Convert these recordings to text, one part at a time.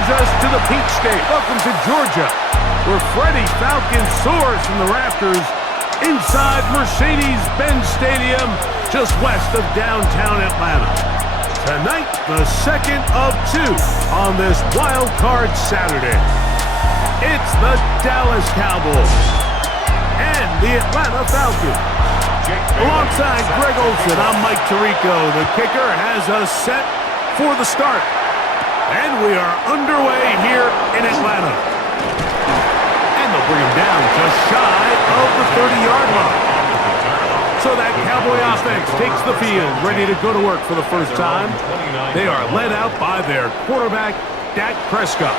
brings us to the Peach State. Welcome to Georgia, where Freddie Falcon soars from the rafters inside Mercedes-Benz Stadium, just west of downtown Atlanta. Tonight, the second of two on this Wild Card Saturday. It's the Dallas Cowboys and the Atlanta Falcons. Alongside Greg Olsen, I'm Mike Tirico. The kicker has us set for the start. And we are underway here in Atlanta. And they'll bring him down just shy of the 30-yard line. So that Cowboy offense takes the field, ready to go to work for the first time. They are led out by their quarterback, Dak Prescott.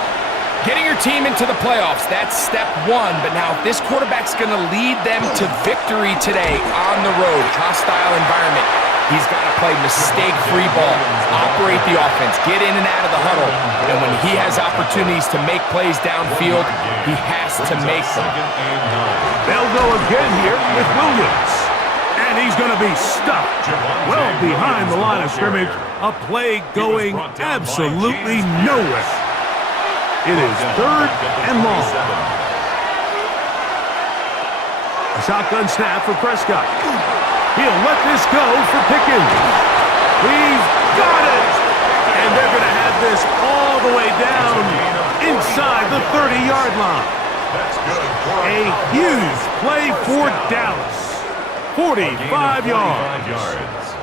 Getting your team into the playoffs, that's step one. But now if this quarterback's going to lead them to victory today on the road, hostile environment, he's got to play mistake-free ball, operate the offense, get in and out of the huddle. And when he has opportunities to make plays downfield, he has to make them. They'll go again here with Williams. And he's going to be stuffed well behind the line of scrimmage. A play going absolutely nowhere. It is third and long. A shotgun snap for Prescott. He'll let this go for Pickens. He's got it! And they're going to have this all the way down inside the 30-yard line. A huge play for Dallas. 45 yards.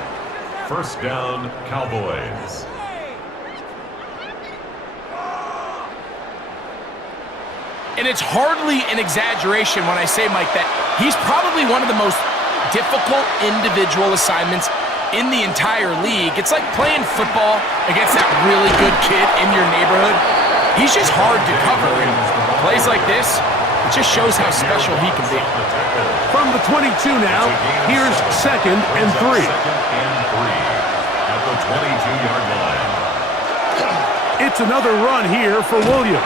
First down, Cowboys. And it's hardly an exaggeration when I say, Mike, that he's probably one of the most difficult individual assignments in the entire league. It's like playing football against that really good kid in your neighborhood. He's just hard to cover, and plays like this, it just shows how special he can be. From the 22 now, here's second and 3. At the 22-yard line. It's another run here for Williams.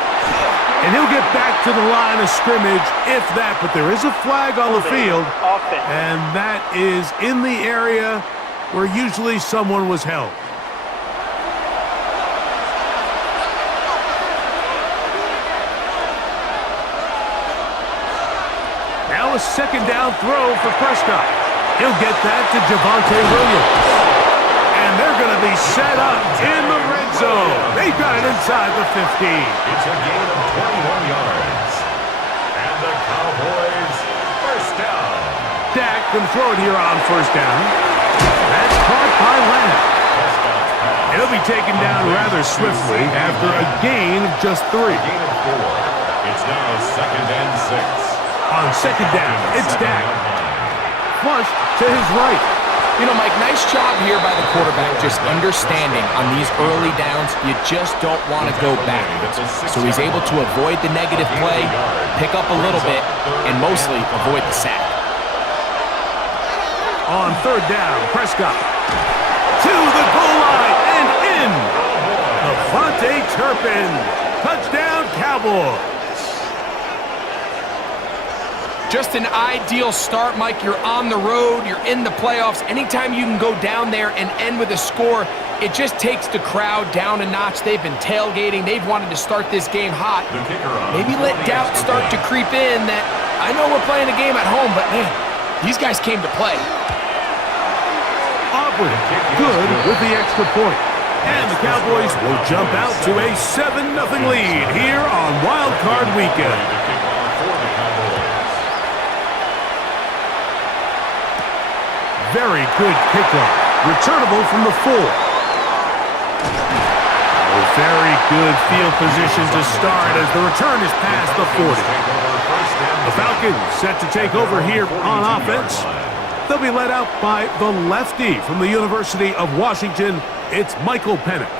And he'll get back to the line of scrimmage, if that. But there is a flag on the field, and that is in the area where usually someone was held. Now a second down throw for Prescott. He'll get that to Javonte Williams. And they're going to be set up in the red zone. They've got it inside the 15. It's a gain of 21 yards. And the Cowboys first down. Dak can throw it here on first down. That's caught by Lamb. He'll be taken down rather swiftly after a gain of just 3. Gain of 4. It's now second and 6. On second down, it's Dak. Flush to his right. You know, Mike, nice job here by the quarterback, just understanding on these early downs, you just don't want to go backwards. So he's able to avoid the negative play, pick up a little bit, and mostly avoid the sack. On third down, Prescott to the goal line and in. Devontae Turpin. Touchdown, Cowboys. Just an ideal start, Mike. You're on the road, you're in the playoffs. Anytime you can go down there and end with a score, it just takes the crowd down a notch. They've been tailgating. They've wanted to start this game hot. Maybe let doubt start to creep in that I know we're playing a game at home, but man, these guys came to play. Aubrey, good with the extra point. And the Cowboys will jump out to a 7-0 lead here on Wild Card Weekend. Very good kickoff. Returnable from the 4. A very good field position to start as the return is past the 40. The Falcons set to take over here on offense. They'll be led out by the lefty from the University of Washington. It's Michael Penix.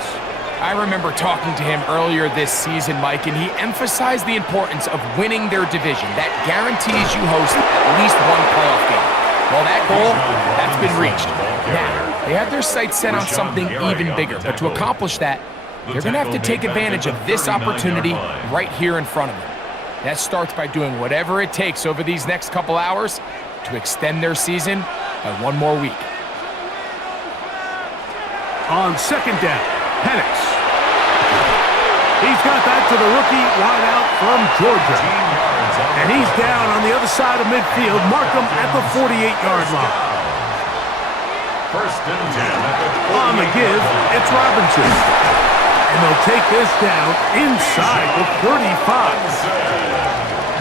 I remember talking to him earlier this season, Mike, and he emphasized the importance of winning their division. That guarantees you host at least one playoff game. Well, that goal, that's been reached. Now, they have their sights set on something even bigger. But to accomplish that, they're going to have to take advantage of this opportunity right here in front of them. That starts by doing whatever it takes over these next couple hours to extend their season by one more week. On second down, Penix. He's got that to the rookie wideout from Georgia. And he's down on the other side of midfield. Mark him at the 48-yard line. First and 10 at the 48. On the give, it's Robinson. And they'll take this down inside the 35.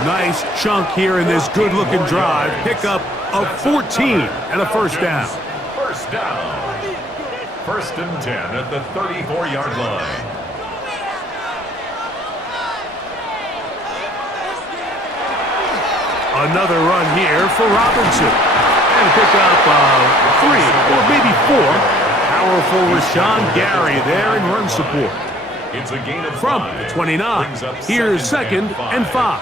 Nice chunk here in this good-looking drive. Pickup of 14 and a first down. First down. First and 10 at the 34-yard line. Another run here for Robinson. And pick up 3 or maybe 4. Powerful Rashawn Gary there in run support. It's a gain of From 5. the 29. Here's second and 5.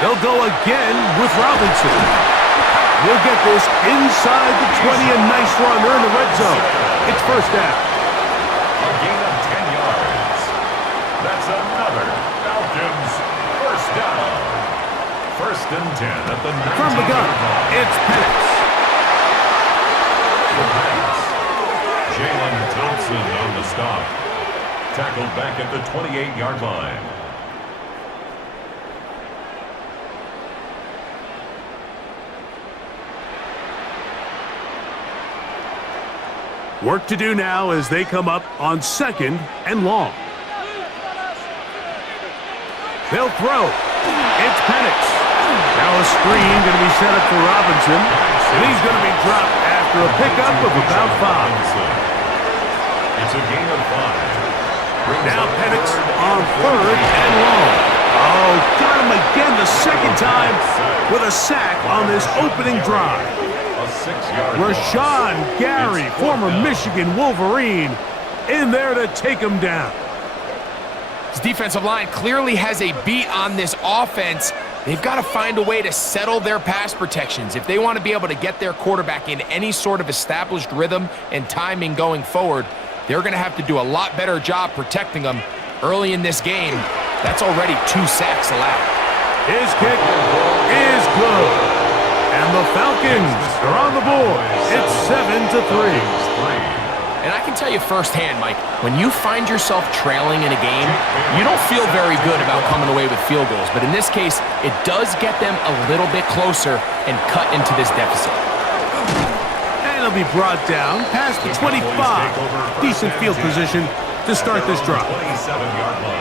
They'll go again with Robinson. He'll get this inside the 20. A nice run. They're in the red zone. It's first down. A gain of 10 yards. That's another Falcons first down. First and 10 at the 19. From the gun, it's Penix. Jalen Thompson on the stop. Tackled back at the 28-yard line. Work to do now as they come up on second and long. They'll throw. It's Penix. Now a screen going to be set up for Robinson. And he's going to be dropped after a pickup of about 5. It's a gain of 5. Now Penix on third and long. Oh, got him again the second time with a sack on this opening drive. A 6-yard Rashawn Gary, former Michigan Wolverine, in there to take him down. His defensive line clearly has a beat on this offense. They've got to find a way to settle their pass protections. If they want to be able to get their quarterback in any sort of established rhythm and timing going forward, they're going to have to do a lot better job protecting them early in this game. That's already 2 sacks allowed. His kick is good. And the Falcons are on the board. It's 7-3. And I can tell you firsthand, Mike, when you find yourself trailing in a game, you don't feel very good about coming away with field goals. But in this case, it does get them a little bit closer and cut into this deficit. And it'll be brought down past the 25. Decent field position to start this drive.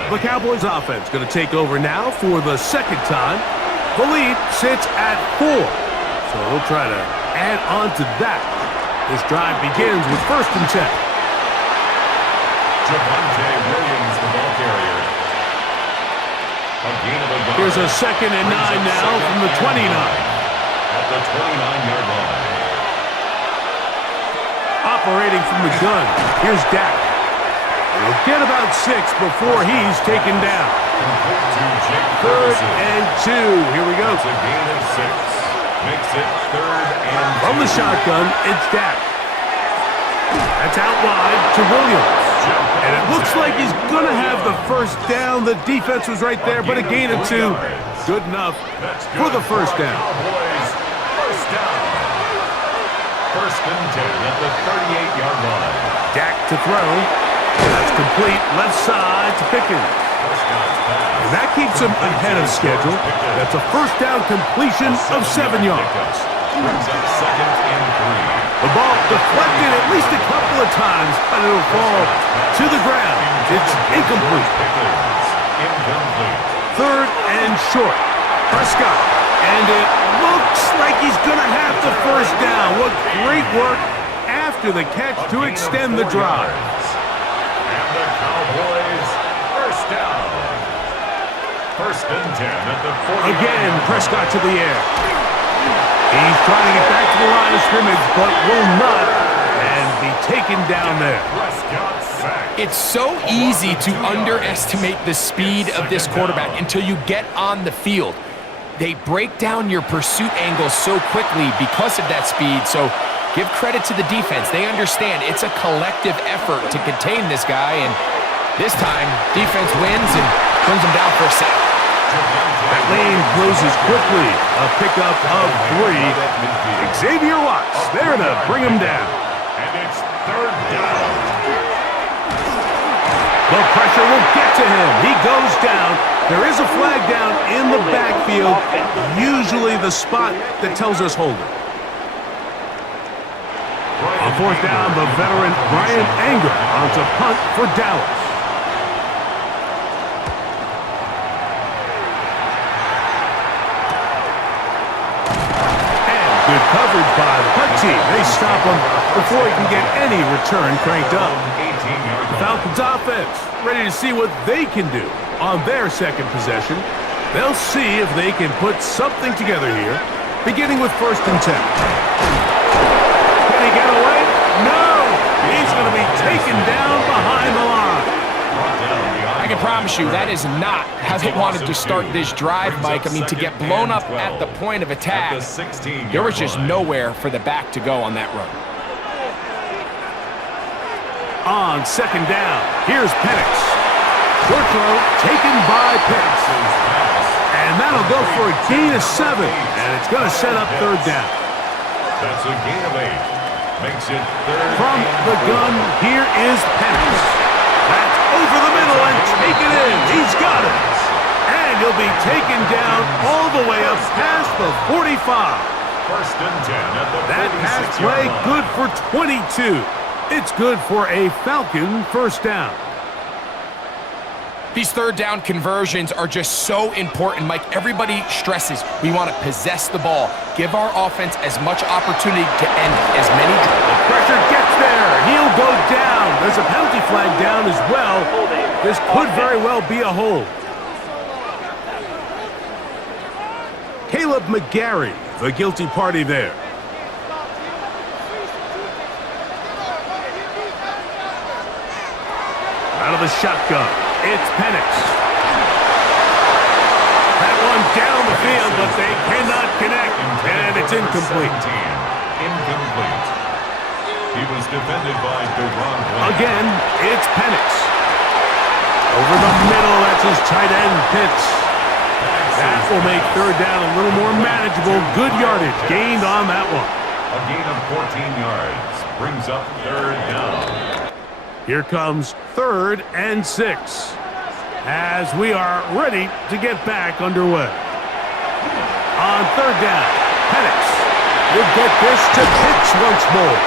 The Cowboys offense going to take over now for the second time. The lead sits at 4. So they'll try to add on to that. This drive begins with first and 10. Javonte Williams, the ball carrier. A gain of a yard. Here's a second and 9 now from the 29. At the 29-yard line. Operating from the gun, here's Dak. He'll get about 6 before he's taken down. Third and 2. Here we go. It's a gain of 6. Makes it third and 2. From the shotgun, it's Dak. That's out wide to Williams. And it looks like he's going to have the first down. The defense was right there, but a gain of 2. Good enough for the first down. Cowboys, first down. First and 10 at the 38-yard line. Dak to throw. That's complete left side to Pickens. And that keeps him ahead of schedule. That's a first down completion of 7 yards. Brings up second and 3. The ball deflected at least a couple of times, but it'll fall to the ground. It's incomplete. Incomplete. Third and short. Prescott. And it looks like he's going to have the first down. What great work after the catch to extend the drive. And the Cowboys, first down. First and 10 at the 40. Again, Prescott to the air. He's trying to get back to the line of scrimmage, but will not, and be taken down there. Prescott sacked. It's so easy to underestimate the speed of this quarterback until you get on the field. They break down your pursuit angles so quickly because of that speed, so give credit to the defense. They understand it's a collective effort to contain this guy, and this time, defense wins and brings him down for a sack. That lane closes quickly. A pickup of 3. Xavier Watts there to bring him down. And it's third down. The pressure will get to him. He goes down. There is a flag down in the backfield, usually the spot that tells us hold it. On fourth down, the veteran Brian Anger on to punt for Dallas. And good coverage by the punt team. They stop him before he can get any return cranked up. The Falcons offense ready to see what they can do on their second possession. They'll see if they can put something together here, beginning with 1st and 10. Can he get away? No! He's going to be taken down behind the line. I can promise you that is not how they wanted to start this drive, Mike. I mean, to get blown up at the point of attack, there was just nowhere for the back to go on that run. On 2nd down, here's Penix. Short throw taken by Penix. And that'll go for a gain of 7. And it's going to set up 3rd down. That's a gain of 8. Makes it 3rd. From the gun, here is Penix. That's over the middle and taken in. He's got it. And he'll be taken down all the way up past the 45. 1st and 10 at the 46-yard line. That pass play good for 22. It's good for a Falcon 1st down. These 3rd down conversions are just so important, Mike. Everybody stresses we want to possess the ball, give our offense as much opportunity to end as many drives. The pressure gets there. He'll go down. There's a penalty flag down as well. This could very well be a hold. Caleb McGarry, the guilty party there. Out of the shotgun, it's Penix. That one down the field, but they cannot connect, and it's incomplete. Incomplete. He was defended by Deron Bland. Again, it's Penix. Over the middle, that's his tight end, Pitts. That will make 3rd down a little more manageable. Good yardage gained on that one. A gain of 14 yards brings up 3rd down. Here comes 3rd and 6 as we are ready to get back underway. On 3rd down, Penix will get this to Pitts once more.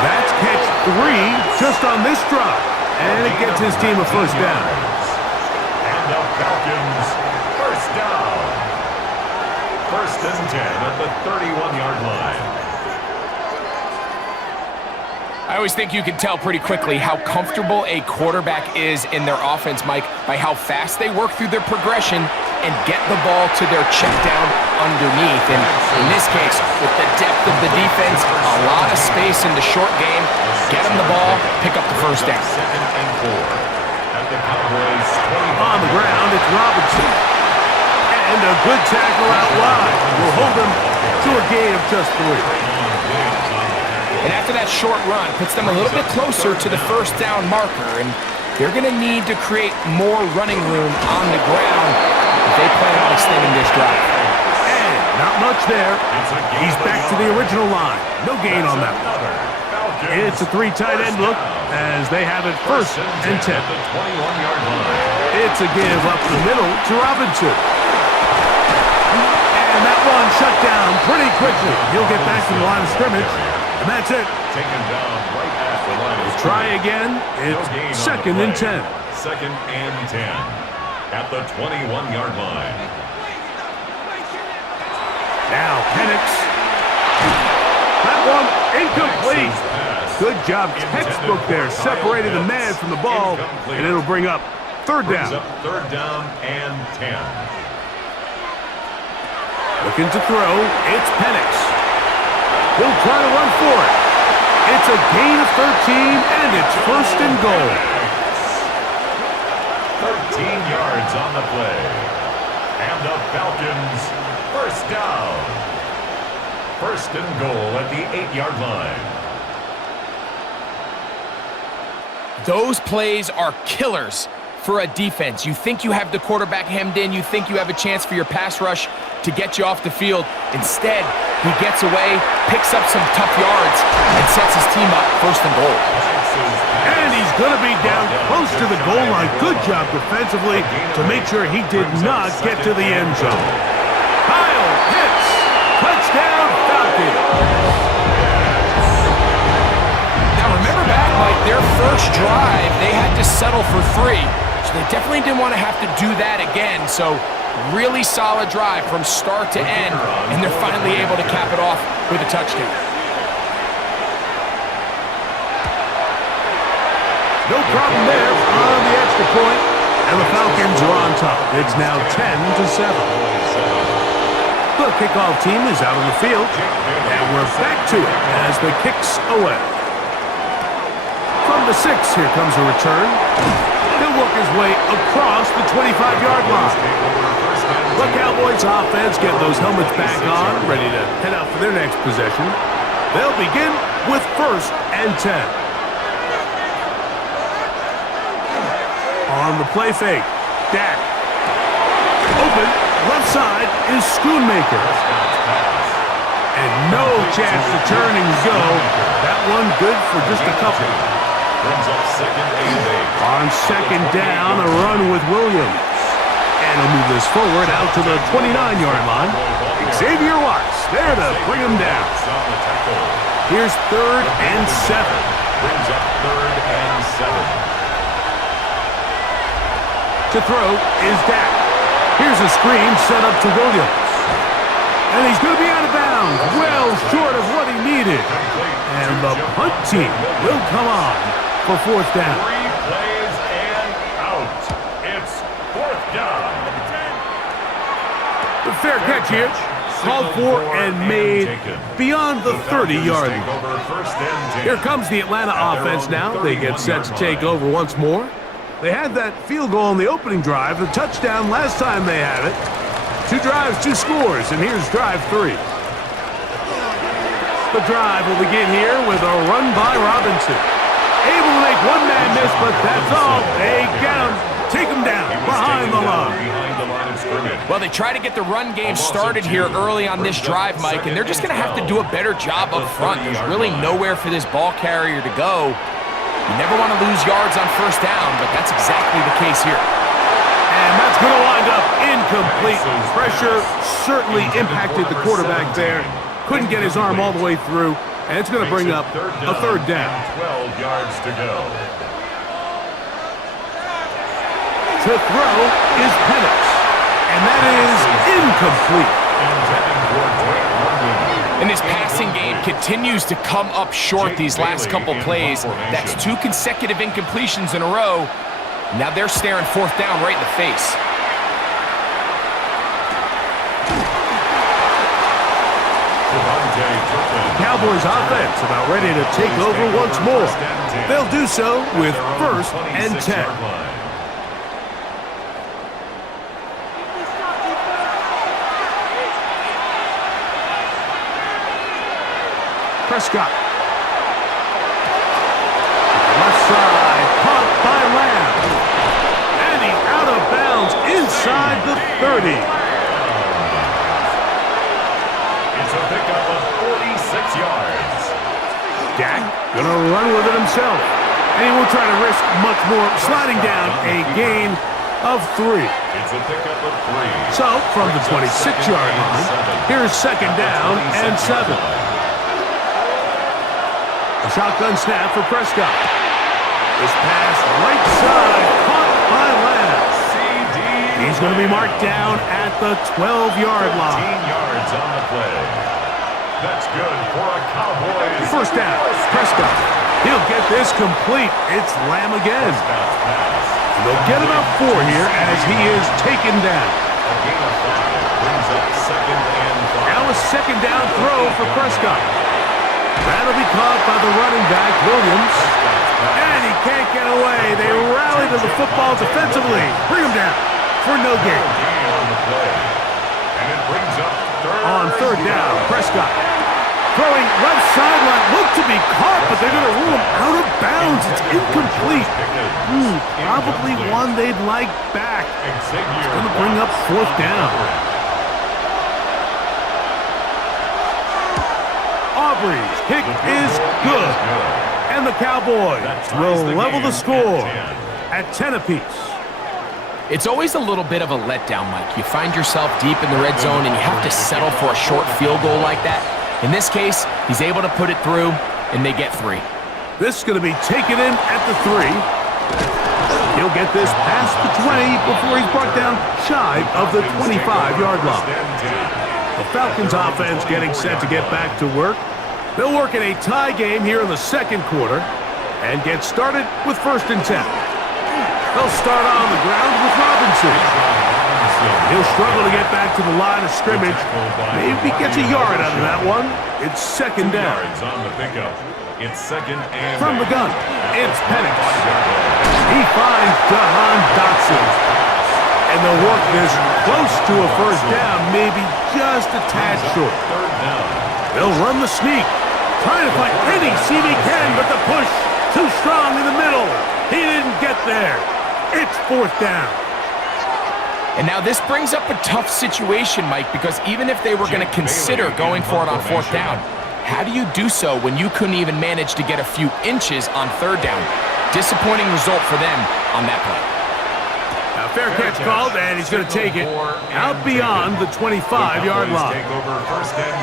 That's catch 3 just on this drive, and it gets his team a 1st down. And the Falcons 1st down. 1st and 10 at the 31-yard line. I always think you can tell pretty quickly how comfortable a quarterback is in their offense, Mike, by how fast they work through their progression and get the ball to their check down underneath. And in this case, with the depth of the defense, a lot of space in the short game, get them the ball, pick up the 1st down. 2nd and 4 at the Cowboys 20. On the ground, it's Robinson. And a good tackle out wide will hold them to a gain of just 3. And after that short run, puts them a little bit closer to the 1st down marker. And they're going to need to create more running room on the ground if they plan on extending this drive. And not much there. He's back to the original line. No gain on that one. It's a 3 tight end look as they have it 1st and 10. It's a give up the middle to Robinson. And that one shut down pretty quickly. He'll get back to the line of scrimmage. And that's it. Taken down right at the line of Try again. It's 2nd and 10. 2nd and 10 at the 21-yard line. Now Penix. That one incomplete. Good job, textbook there. Separated the man from the ball, and it'll bring up 3rd down. 3rd down and 10. Looking to throw. It's Penix. He'll try to run for it. It's a gain of 13, and it's 1st and goal. 13 yards on the play. And the Falcons 1st down. 1st and goal at the 8-yard line. Those plays are killers for a defense. You think you have the quarterback hemmed in. You think you have a chance for your pass rush to get you off the field. Instead, he gets away, picks up some tough yards, and sets his team up first and goal. And he's going to be down close to the goal line. Good job defensively to make sure he did not get to the end zone. Kyle hits. Touchdown, Falcons. Now remember back, Mike, their first drive, they had to settle for 3. So they definitely didn't want to have to do that again. So really solid drive from start to end, and they're finally able to cap it off with a touchdown. No problem there on the extra point, and the Falcons are on top. It's now 10-7. The kickoff team is out on the field, and we're back to it as the kicks away. From the 6, here comes a return. He'll work his way across the 25-yard line. The Cowboys offense getting those helmets back on, ready to head out for their next possession. They'll begin with 1st and 10. On the play fake, Dak. Open, left side is Schoonmaker. And no chance to turn and go. That one good for just a couple. On 2nd down, a run with Williams. And he'll move this forward out to the 29-yard line. Xavier Watts there to bring him down. Here's 3rd and 7. Brings up 3rd and 7. To throw is Dak. Here's a screen set up to Williams. And he's going to be out of bounds, well short of what he needed. And the punt team will come on for 4th down. 3 plays and out. It's 4th down. The fair catch here, called for and made beyond the 30-yard line. Here comes the Atlanta offense now. They get set to take over once more. They had that field goal in the opening drive, the touchdown last time they had it. 2 drives, 2 scores, and here's drive 3. The drive will begin here with a run by Robinson. Able to make one man miss, but that's all. They get him, take him down behind the line. Well, they try to get the run game started here early on this drive, Mike, and they're just going to have to do a better job up front. There's really nowhere for this ball carrier to go. You never want to lose yards on 1st down, but that's exactly the case here. And that's going to wind up incomplete. Pressure certainly impacted the quarterback there. Couldn't get his arm all the way through, and it's going to bring up a 3rd down. 12 yards to go. To throw is Penix, and that is incomplete. And this passing game continues to come up short these last couple plays. That's 2 consecutive incompletions in a row. Now they're staring 4th down right in the face. Cowboys offense about ready to take over once more. They'll do so with 1st and 10. Prescott. Left side, caught by Lamb. And he's out of bounds inside the 30. It's a pickup of 46 yards. Dak gonna run with it himself. And he won't try to risk much more, sliding down a gain of 3. It's a pickup of 3. So, from the 26-yard line, here's 2nd down and 7. A shotgun snap for Prescott. This pass right side, caught by Lamb. He's going to be marked down at the 12-yard line. 15 yards on the play. That's good for a Cowboys. 1st down, Prescott. He'll get this complete. It's Lamb again. They'll get about 4 here as he is taken down. A gain of 5 brings up 2nd and 5. Now a 2nd down throw for Prescott. That'll be caught by the running back, Williams. And he can't get away. They rally to the football defensively. Bring him down for no gain. And it brings up On 3rd down, Prescott. Throwing left sideline. Looked to be caught, but they're going to rule him out of bounds. It's incomplete. Probably one they'd like back. It's going to bring up 4th down. Aubrey's kick is good. And the Cowboys will level the score at 10 apiece. It's always a little bit of a letdown, Mike. You find yourself deep in the red zone and you have to settle for a short field goal like that. In this case, he's able to put it through, and they get 3. This is going to be taken in at the 3. He'll get this past the 20 before he's brought down shy of the 25-yard line. The Falcons offense getting set to get back to work. They'll work in a tie game here in the second quarter and get started with 1st and 10. They'll start on the ground with Robinson. He'll struggle to get back to the line of scrimmage. Maybe gets a yard out of that one. It's 2nd down. On the pickup. It's 2nd and From the gun, it's Penix. He finds Jahan Dotson. And they'll work this close to a 1st down, maybe just a tad short. 3rd down. They'll run the sneak. Trying to find any seam he can, but the push too strong in the middle. He didn't get there. It's 4th down. And now this brings up a tough situation, Mike, because even if they were going to consider going for it on 4th down, how do you do so when you couldn't even manage to get a few inches on 3rd down? Disappointing result for them on that play. Now fair catch called, and he's going to take it out beyond the 25-yard line.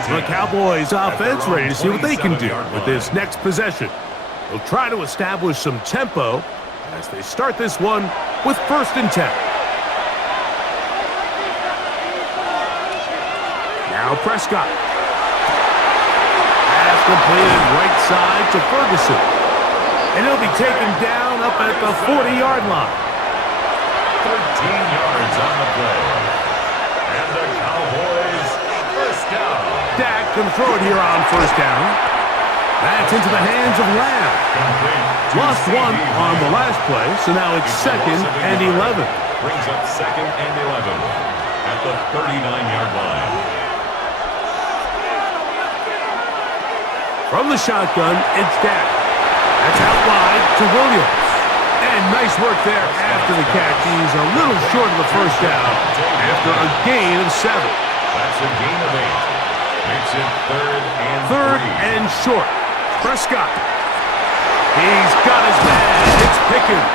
The Cowboys offense ready to see what they can do with this next possession. They'll try to establish some tempo as they start this one with 1st and 10. Now Prescott. Pass completed right side to Ferguson. And he'll be taken down up at the 40-yard line. 13 yards on the play. And the Cowboys 1st down. Dak can throw it here on 1st down. That's into the hands of Lamb. Lost one on the last play, so now it's 2nd and 11. Brings up 2nd and 11 at the 39-yard line. From the shotgun, it's Dak. That's out wide to Williams. And nice work there after the catch. He's a little short of the 1st down after a gain of 7. That's a gain of 8. Makes it 3rd and 3rd and short. Prescott. He's got his man. It's Pickens.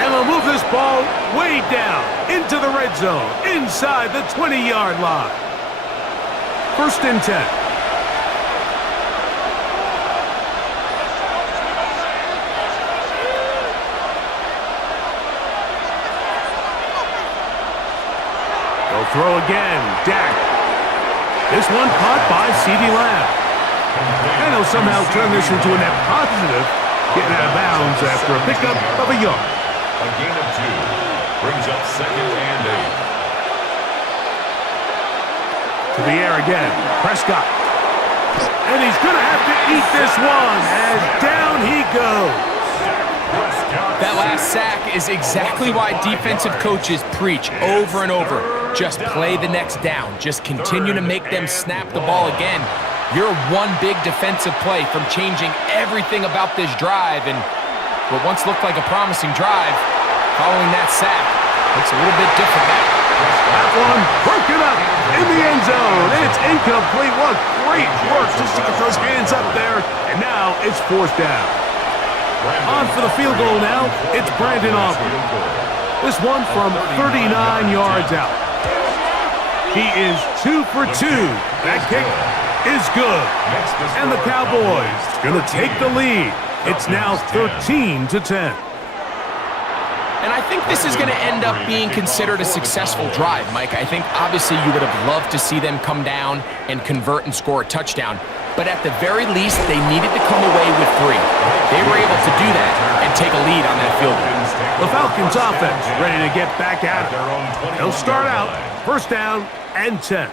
And they'll move this ball way down into the red zone, inside the 20-yard line. 1st and 10. They'll throw again. Dak. This one caught by CeeDee Lamb. And he'll somehow turn this into a net positive, getting out of bounds after a pickup of a yard. A gain of 2 brings up 2nd and 8. To the air again, Prescott. And he's going to have to eat this one as down he goes. That last sack is exactly why defensive coaches preach over and over. Just play the next down. Just continue to make them snap the ball again. You're one big defensive play from changing everything about this drive, and what once looked like a promising drive, following that sack, looks a little bit different now. That one broken up in the end zone. It's incomplete. What great work just to get those hands up there, and now it's 4th down. On for the field goal now, it's Brandon Aubrey. This one from 39 yards out. He is 2 for 2. That kick is good. And the Cowboys going to take the lead. It's now 13-10. And I think this is going to end up being considered a successful drive, Mike. I think obviously you would have loved to see them come down and convert and score a touchdown. But at the very least, they needed to come away with 3. They were able to do that and take a lead on that field goal. The Falcons offense ready to get back at it. They'll start out 1st down and 10.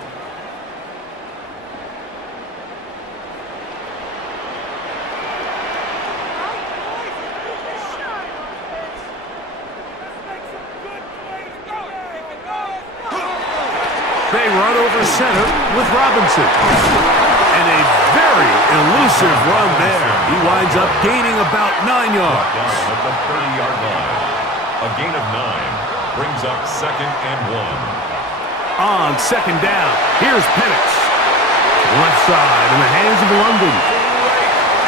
They run over center with Robinson. And a very elusive run there. He winds up gaining about 9 yards. At the 30-yard line. A gain of 9 brings up 2nd and 1. On 2nd down, here's Penix. Left side in the hands of London.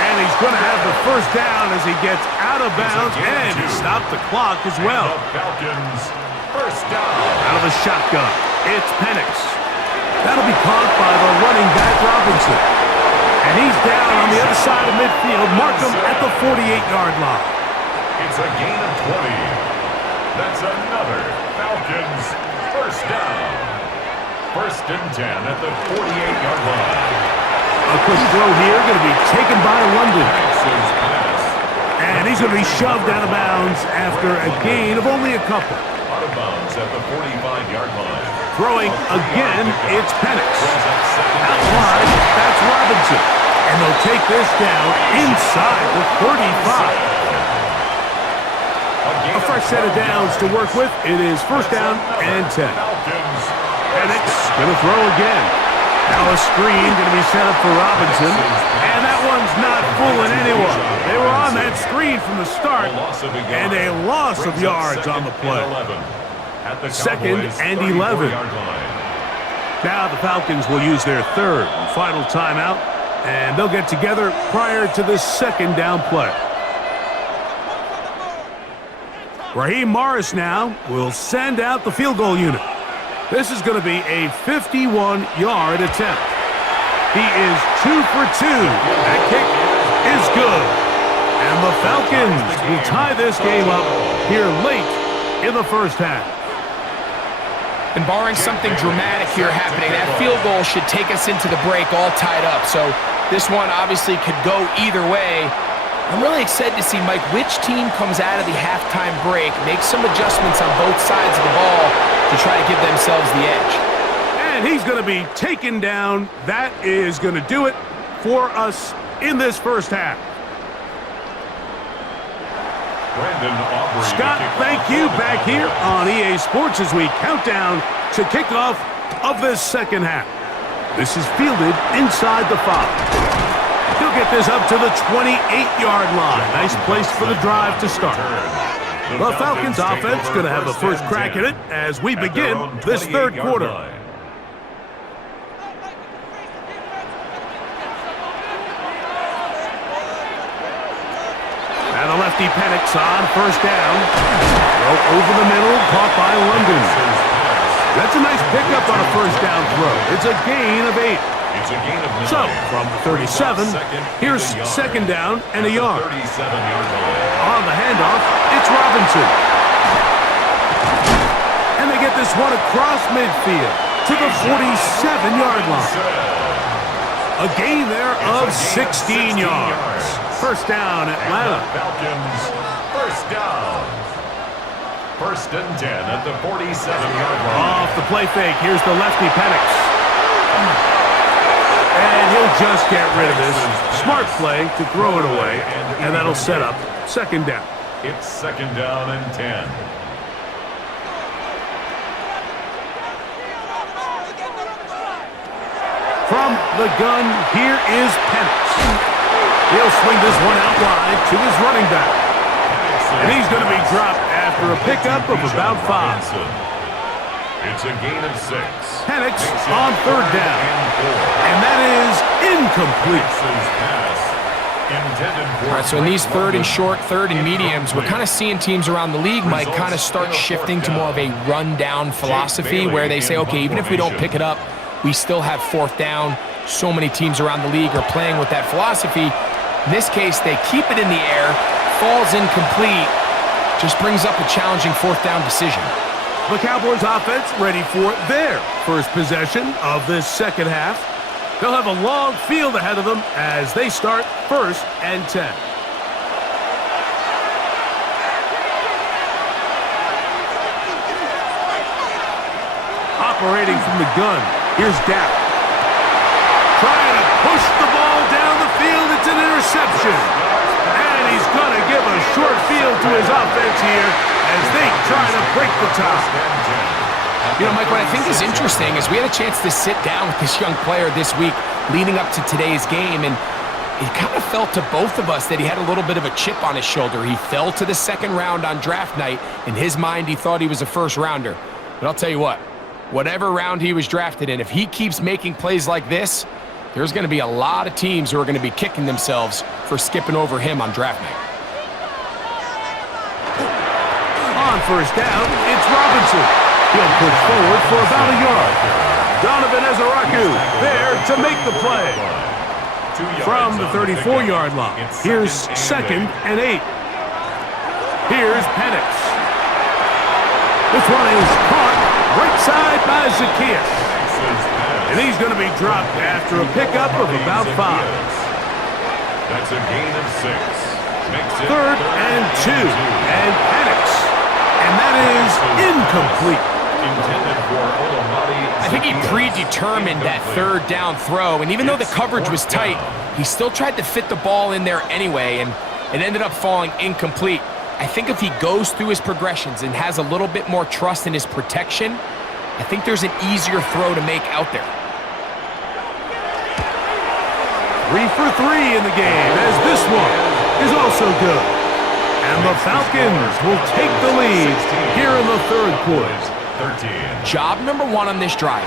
And he's going to have the first down as he gets out of bounds, and he stopped the clock as well. Falcons, first down. Out of the shotgun, it's Penix. That'll be caught by the running back Robinson. And he's down on the other side of midfield. Mark him at the 48-yard line. It's a gain of 20. That's another Falcons first down. First and 10 at the 48-yard line. A quick throw here, going to be taken by London. And he's going to be shoved out of bounds after a gain of only a couple. Out of bounds at the 45-yard line. Throwing again, it's Penix. Out wide, that's Robinson. And they'll take this down inside the 35. A fresh set of downs to work with. It is first down and 10. Penix going to throw again. Now a screen going to be set up for Robinson. And that one's not fooling anyone. They were on that screen from the start. And a loss of yards on the play. Second and 11. Now the Falcons will use their third and final timeout. And they'll get together prior to the second down play. Raheem Morris now will send out the field goal unit. This is going to be a 51-yard attempt. He is 2 for 2. That kick is good. And the Falcons will tie this game up here late in the first half. And barring something dramatic here happening, that field goal should take us into the break all tied up. So this one obviously could go either way. I'm really excited to see, Mike, which team comes out of the halftime break, makes some adjustments on both sides of the ball to try to give themselves the edge. And he's going to be taken down. That is going to do it for us in this first half. Scott, thank you. Back here on EA Sports as we count down to kickoff of this second half. This is fielded inside the 5. He'll get this up to the 28-yard line. Nice place for the drive to start. The Falcons offense going to have the first crack at it as we begin this third quarter. And the lefty Penix on first down. Throw over the middle, caught by London. That's a nice pickup on a first down throw. It's a gain of 8. So, from the 37, here's second down and a yard. On the handoff, it's Robinson. And they get this one across midfield to the 47-yard line. A gain there of 16 yards. First down, Atlanta. Falcons, first down. First and 10 at the 47-yard line. Off the play fake, here's the lefty Penix. And he'll just get rid of this. Smart play to throw it away, and that'll set up second down. It's second down and 10. From the gun, here is Penix. He'll swing this one out wide to his running back. And he's going to be dropped after a pickup of about 5. It's a gain of 6. Penix on third down. And that is incomplete. All right, so in these third and short, third and mediums, we're kind of seeing teams around the league, Mike, kind of start shifting to more of a run-down philosophy where they say, okay, even if we don't pick it up, we still have fourth down. So many teams around the league are playing with that philosophy. In this case, they keep it in the air, falls incomplete, just brings up a challenging fourth down decision. The Cowboys offense ready for their first possession of this second half. They'll have a long field ahead of them as they start first and 10. Operating from the gun, here's Dak. Trying to push the ball down the field, it's an interception. And he's going to give a short field to his offense here as they try to break the top. You know, Mike, what I think is interesting is we had a chance to sit down with this young player this week leading up to today's game, and it kind of felt to both of us that he had a little bit of a chip on his shoulder. He fell to the second round on draft night. In his mind, he thought he was a first rounder. But I'll tell you what, whatever round he was drafted in, if he keeps making plays like this, There's going to be a lot of teams who are going to be kicking themselves for skipping over him on draft night. On first down, it's Robinson. He'll push forward for about a yard. Donovan Ezaraku there to make the play. From the 34-yard line, here's 2nd and 8. Here's Penix. This one is caught right side by Zacchaeus. And he's going to be dropped after a pickup of about 5. That's a gain of 6. 3rd and 2. And Penix. And that is incomplete. I think he predetermined that 3rd down throw, and even though the coverage was tight, he still tried to fit the ball in there anyway, and it ended up falling incomplete. I think if he goes through his progressions and has a little bit more trust in his protection, I think there's an easier throw to make out there. 3 for 3 in the game, as this one is also good. And the Falcons will take the lead here in the 3rd quarter. Job number 1 on this drive,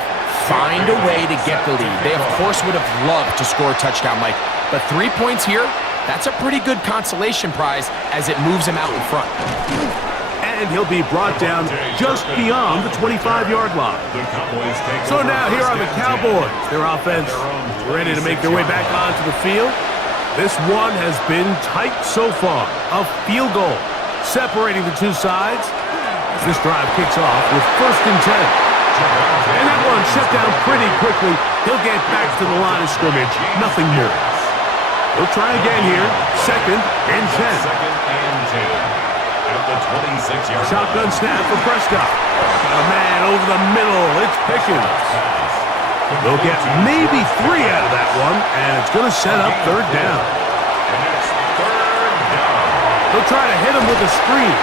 find a way to get the lead. They, of course, would have loved to score a touchdown, Mike. But 3 points here, that's a pretty good consolation prize as it moves him out in front. And he'll be brought down just beyond the 25-yard line. So now here are the Cowboys. Their offense ready to make their way back onto the field. This one has been tight so far. A field goal separating the two sides. As this drive kicks off with 1st and 10. And that one shut down pretty quickly. He'll get back to the line of scrimmage. Nothing more. He'll try again here. 2nd and 10. Shotgun snap for Prescott. Got a man over the middle. It's Pickens. They'll get maybe 3 out of that one, and it's going to set up 3rd down. They'll try to hit him with a screen.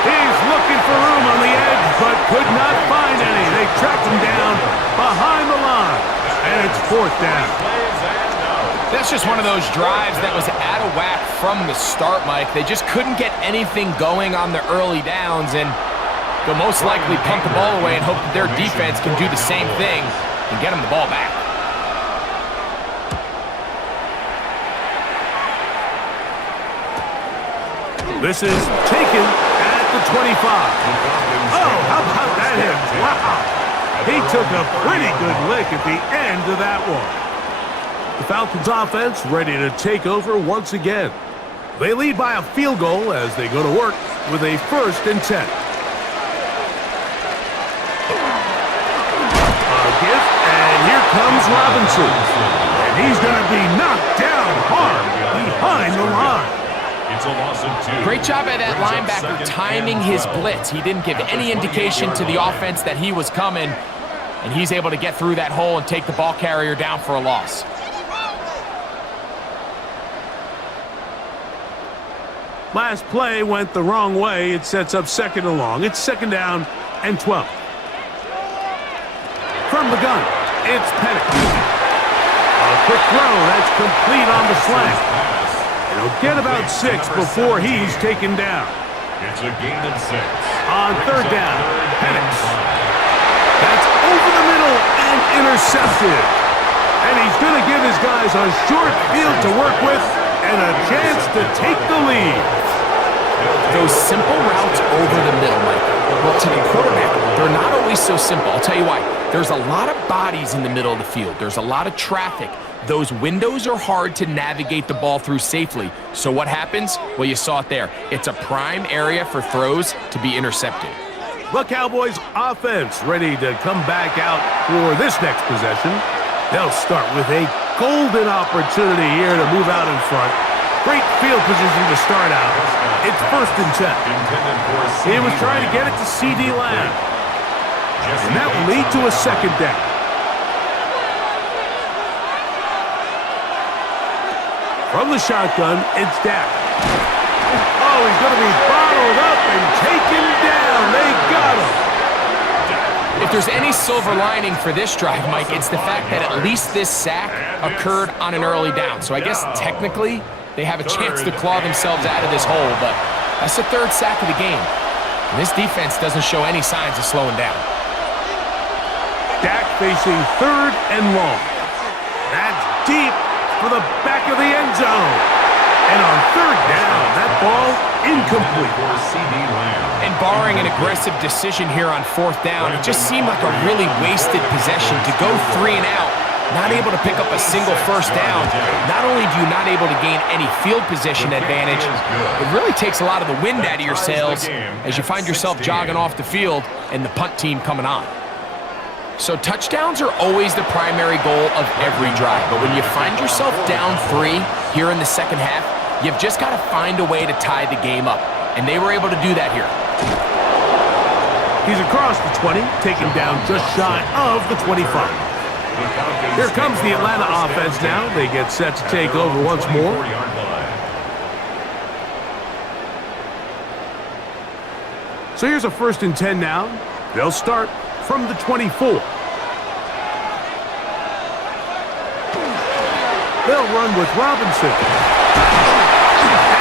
He's looking for room on the edge, but could not find any. They tracked him down behind the line, and it's 4th down. That's just one of those drives that was out of whack from the start, Mike. They just couldn't get anything going on the early downs, and they'll most likely punt the ball away and hope that their defense can do the same thing and get them the ball back. This is taken at the 25. Oh, how about that hit? Wow. He took a pretty good lick at the end of that one. The Falcons offense ready to take over once again. They lead by a field goal as they go to work with a 1st and 10. Here comes Robinson, and he's going to be knocked down hard behind the line. It's a loss of 2. Great job by that linebacker timing his blitz. He didn't give any indication to the offense that he was coming, and he's able to get through that hole and take the ball carrier down for a loss. Last play went the wrong way. It sets up 2nd and long. It's 2nd down and 12. From the gun, it's Penix. A quick throw that's complete on the slant. And he'll get about 6 before he's taken down. It's a gain of 6. On 3rd down, Penix. That's over the middle and intercepted. And he's going to give his guys a short field to work with and a chance to take the lead. Those simple routes over the middle, Mike. Well, to the quarterback, they're not always so simple. I'll tell you why. There's a lot of bodies in the middle of the field. There's a lot of traffic. Those windows are hard to navigate the ball through safely. So what happens? Well, you saw it there. It's a prime area for throws to be intercepted. The Cowboys offense ready to come back out for this next possession. They'll start with a golden opportunity here to move out in front. Great field position to start out. It's 1st and 10. He was trying to get it to C.D. Lamb. And that will lead to a 2nd down. From the shotgun, it's Dak. Oh, he's going to be bottled up and taken down. They got him. If there's any silver lining for this drive, Mike, it's the fact that at least this sack occurred on an early down. So I guess technically they have a chance to claw themselves out of this hole, but that's the 3rd sack of the game. And this defense doesn't show any signs of slowing down. Dak facing 3rd and long. That's deep for the back of the end zone. And on third down, that ball incomplete. And barring an aggressive decision here on fourth down, it just seemed like a really wasted possession to go 3 and out, not able to pick up a single first down. Not only do you not able to gain any field position advantage, it really takes a lot of the wind out of your sails as you find yourself jogging off the field and the punt team coming on. So touchdowns are always the primary goal of every drive, but when you find yourself down 3 here in the second half, you've just got to find a way to tie the game up, and they were able to do that here. He's across the 20, taken down just shy of the 25. Here comes the Atlanta offense now. They get set to take over once more. So here's a 1st and 10 now. They'll start from the 24. They'll run with Robinson.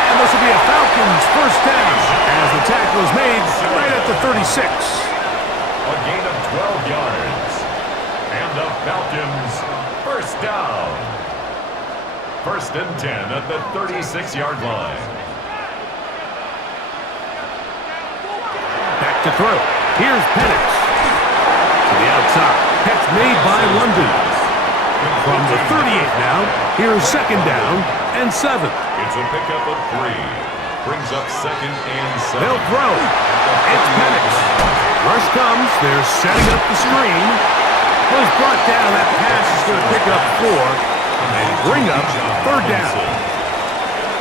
And this will be a Falcons first down as the tackle is made right at the 36. A gain of 12 yards. And the Falcons first down. 1st and 10 at the 36-yard line. Back to throw. Here's Penix. To the outside. Catch made by London. From the 38 now, here's 2nd down and 7. It's a pickup of 3. Brings up 2nd and 7. They'll throw. It's Penix. Rush comes. They're setting up the screen. Was brought down. That pass is going to pick up 4 and bring up 3rd down.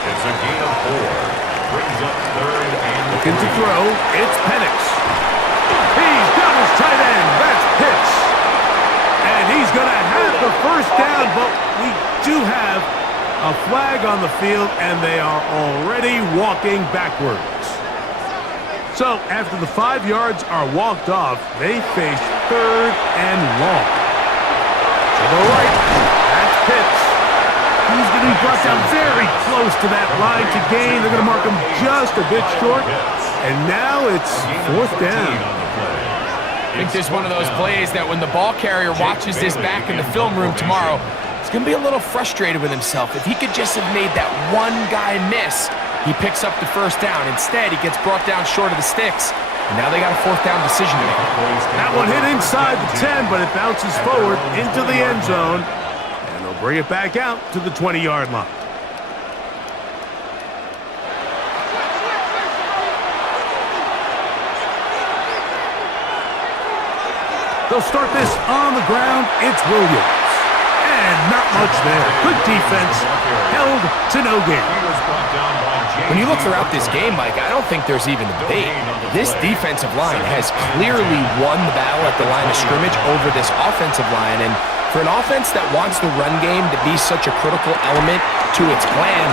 It's a gain of 4. Brings up 3rd and 3. Looking to throw. It's Penix. He's got his tight end. That's Pitts. And he's going to have the first down, but we do have a flag on the field, and they are already walking backwards. So after the 5 yards are walked off, they face 3rd and long. To the right, that's Pitts. He's going to be brought down very close to that line to gain. They're going to mark him just a bit short. And now it's 4th down. I think this is one of those plays that when the ball carrier watches this back in the film room tomorrow, he's going to be a little frustrated with himself. If he could just have made that one guy miss, he picks up the first down. Instead, he gets brought down short of the sticks. And now they got a 4th down decision to make. That one hit inside the 10, but it bounces forward into the end zone. And they'll bring it back out to the 20-yard line. They'll start this on the ground. It's Williams. And not much there. Good defense. Held to no gain. When you look throughout this game, Mike, I don't think there's even a debate. This defensive line has clearly won the battle at the line of scrimmage over this offensive line. And for an offense that wants the run game to be such a critical element to its plan,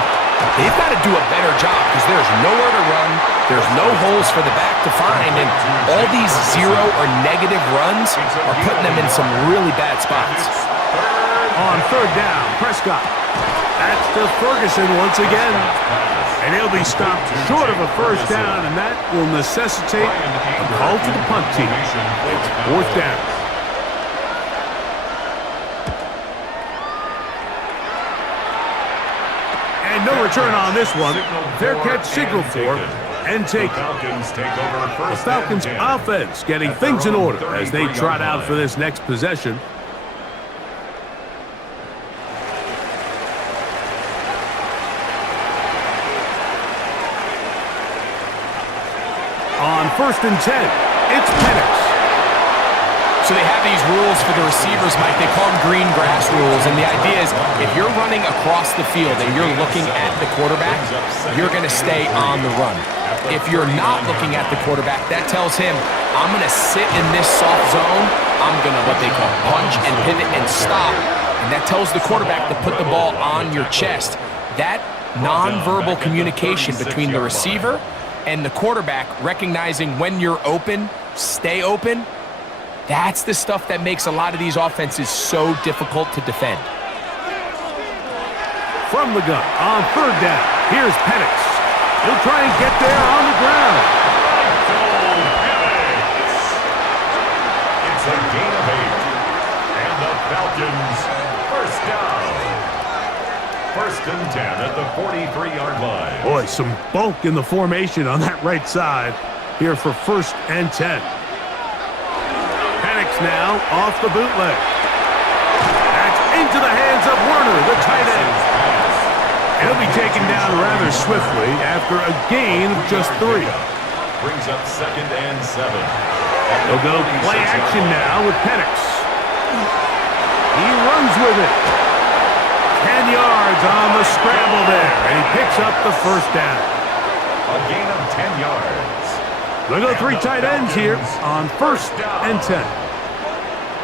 they've got to do a better job because there's nowhere to run. There's no holes for the back to find. And all these 0 or negative runs are putting them in some really bad spots. On 3rd down, Prescott. That's to Ferguson once again. And he'll be stopped short of a first down, and that will necessitate a call to the punt team. It's 4th down. And no return on this one. Fair catch signaled for and taken. The Falcons offense getting things in order as they trot out for this next possession. On 1st and 10, it's Penix. So they have these rules for the receivers, Mike. They call them green grass rules. And the idea is if you're running across the field and you're looking at the quarterback, you're going to stay on the run. If you're not looking at the quarterback, that tells him, I'm going to sit in this soft zone. I'm going to what they call punch and pivot and stop. And that tells the quarterback to put the ball on your chest. That nonverbal communication between the receiver and the quarterback, recognizing when you're open, stay open, that's the stuff that makes a lot of these offenses so difficult to defend. From the gun, on 3rd down, here's Penix. He'll try and get there on the ground. It's a gain of 8. And the Falcons first down. some bulk in the formation on that right side here for 1st and 10. Penix now off the bootleg. That's into the hands of Werner, the tight end. He'll be taken down rather swiftly after a gain of just 3. Brings up 2nd and 7. They'll go play action now with Penix. He runs with it. 10 yards on the scramble there, and he picks up the 1st down. A gain of 10 yards. They'll go 3 tight ends here on 1st and 10.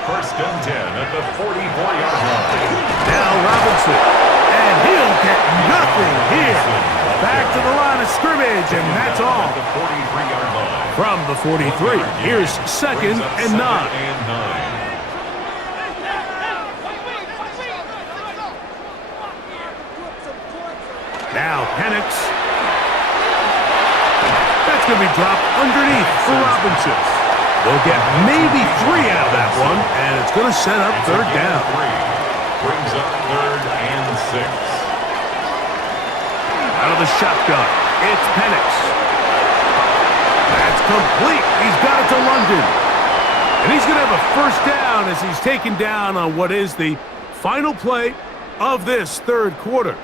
1st and 10 at the 44-yard line. Now Robinson, and he'll get nothing here. Back to the line of scrimmage, and that's all. The 43-yard line. From the 43, here's 2nd and 9. Now Penix. That's going to be dropped underneath for Robinson. They'll get maybe 3 out of that one, and it's going to set up 3rd down. Brings up 3rd and 6. Out of the shotgun, it's Penix. That's complete. He's got it to London. And he's going to have a 1st down as he's taken down on what is the final play of this 3rd quarter.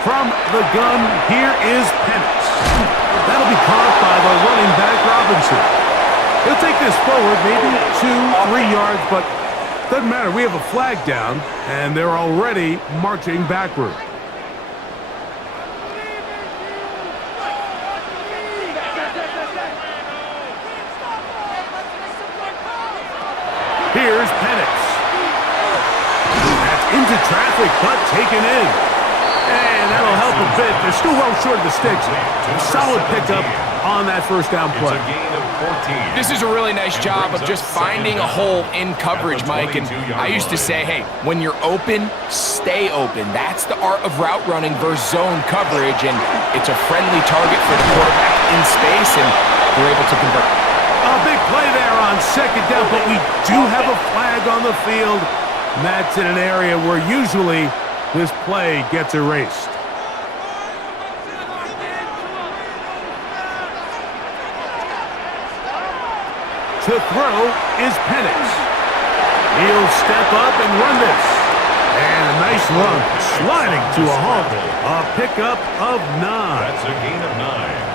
From the gun, here is Penix. That'll be caught by the running back, Robinson. He'll take this forward, maybe 2-3 yards, but doesn't matter. We have a flag down, and they're already marching backward. Here's Penix. That's into traffic, but taken in. And that'll help a bit. They're still well short of the sticks. Solid pickup on that 1st down play. It's a gain of 14. This is a really nice job of just finding a hole in coverage, Mike. And I used to say, hey, when you're open, stay open. That's the art of route running versus zone coverage. And it's a friendly target for the quarterback in space, and they're able to convert. A big play there on 2nd down, but we do have a flag on the field. And that's in an area where usually this play gets erased. To throw is Penix. He'll step up and run this. And a nice run, sliding to a halt. A pickup of 9. That's a gain of 9.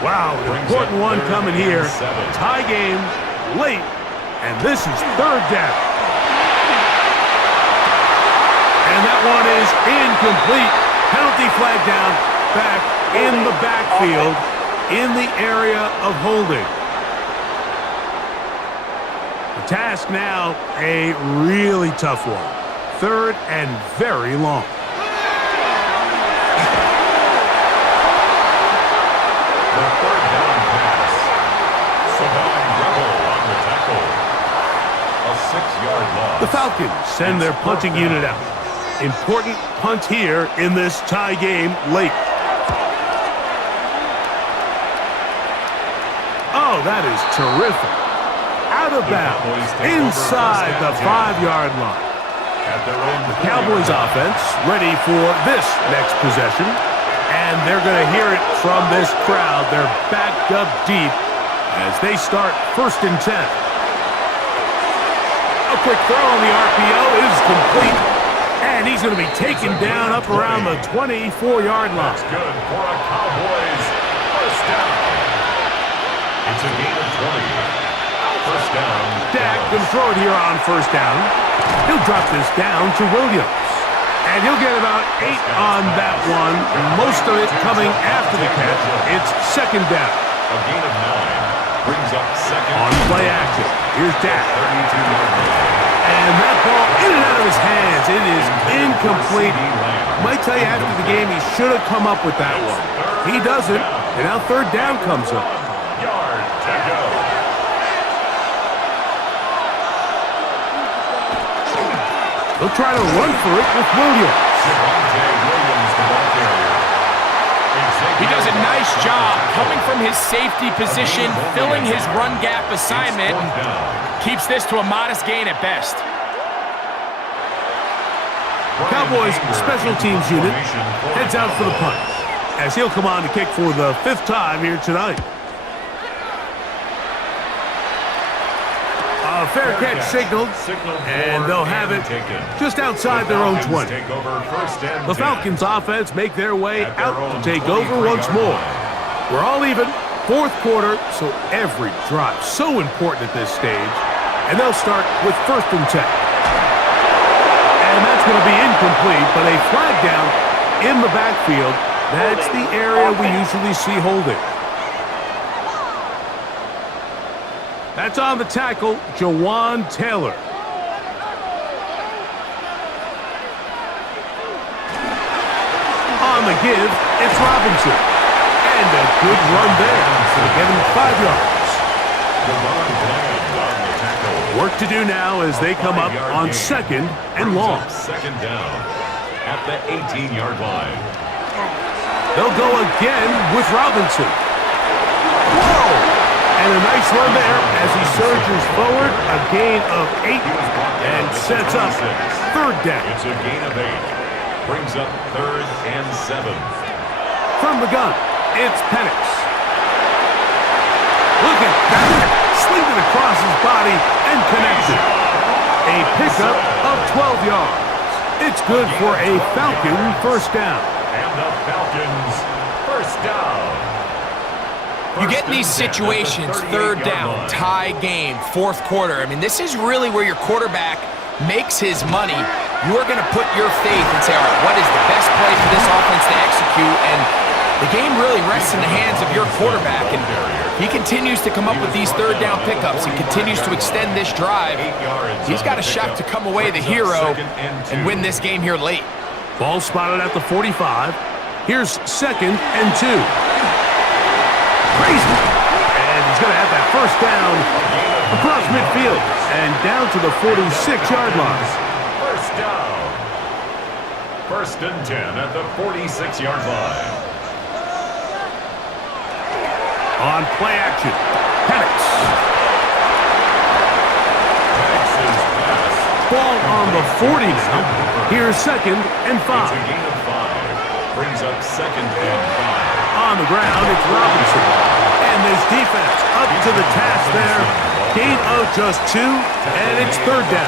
Wow, an important one coming here. Tie game, late, and this is 3rd down. And that one is incomplete. Penalty flag down, back in the backfield, in the area of holding. The task now, a really tough one. 3rd and very long. The 3rd down pass. Savine Rebel on the tackle. A 6-yard loss. The Falcons send their punting unit out. Important punt here in this tie game late. Oh, that is terrific. Out of bounds, inside the 5-yard line. The Cowboys offense ready for this next possession. And they're going to hear it from this crowd. They're backed up deep as they start 1st and 10. A quick throw on the RPO is complete. And he's going to be taken down up around the 24-yard line. That's good for a Cowboys 1st down. It's a gain of 20. 1st down. Dak can throw it here on 1st down. He'll drop this down to Williams. And he'll get about 8 on that one, most of it coming after the catch. It's 2nd down. A gain of 9 brings up 2nd. On play action, here's Dak. 32-yard line. And that ball in and out of his hands. It is incomplete. Might tell you after the game he should have come up with that one. He doesn't, and now 3rd down comes up. Yard to go. They'll try to run for it with Williams. Javonte Williams, the ball carrier. It's He does a nice job coming from his safety position, filling his run gap assignment, and keeps this to a modest gain at best. Cowboys special teams unit heads out for the punt, as he'll come on to kick for the 5th time here tonight. A fair catch signaled, and they'll have it just outside their own 20. The Falcons offense make their way out to take over once more. We're all even, 4th quarter, so every drive so important at this stage. And they'll start with 1st and 10. And that's going to be incomplete, but a flag down in the backfield. That's the area we usually see holding. That's on the tackle, Jawan Taylor. On the give, it's Robinson. And a good run there. So they get him 5 yards. Work to do now as they come up on 2nd and long. 2nd down at the 18-yard line. They'll go again with Robinson. Whoa! And a nice run there as he surges forward, a gain of 8, and sets up 3rd down. It's a gain of 8. Brings up 3rd and 7. From the gun, it's Penix. Look at that. Slinged it across his body and connected. A pickup of 12 yards. It's good for a Falcon 1st down. And the Falcons 1st down. You get in these situations, 3rd down, tie game, 4th quarter. I mean, this is really where your quarterback makes his money. You are going to put your faith and say, all right, what is the best play for this offense to execute? And the game really rests in the hands of your quarterback. And he continues to come up with these 3rd down pickups and continues to extend this drive. He's got a shot to come away the hero and win this game here late. Ball spotted at the 45. Here's 2nd and 2. Crazy. And he's going to have that 1st down across midfield and down to the 46-yard line. 1st down. 1st and 10 at the 46-yard line. On play action, Penix. Ball on the 40 now. Here's 2nd and 5. It's a gain of 5. Brings up 2nd and 5. On the ground, it's Robinson. And this defense up to the task there. Gain of just 2, and it's 3rd down.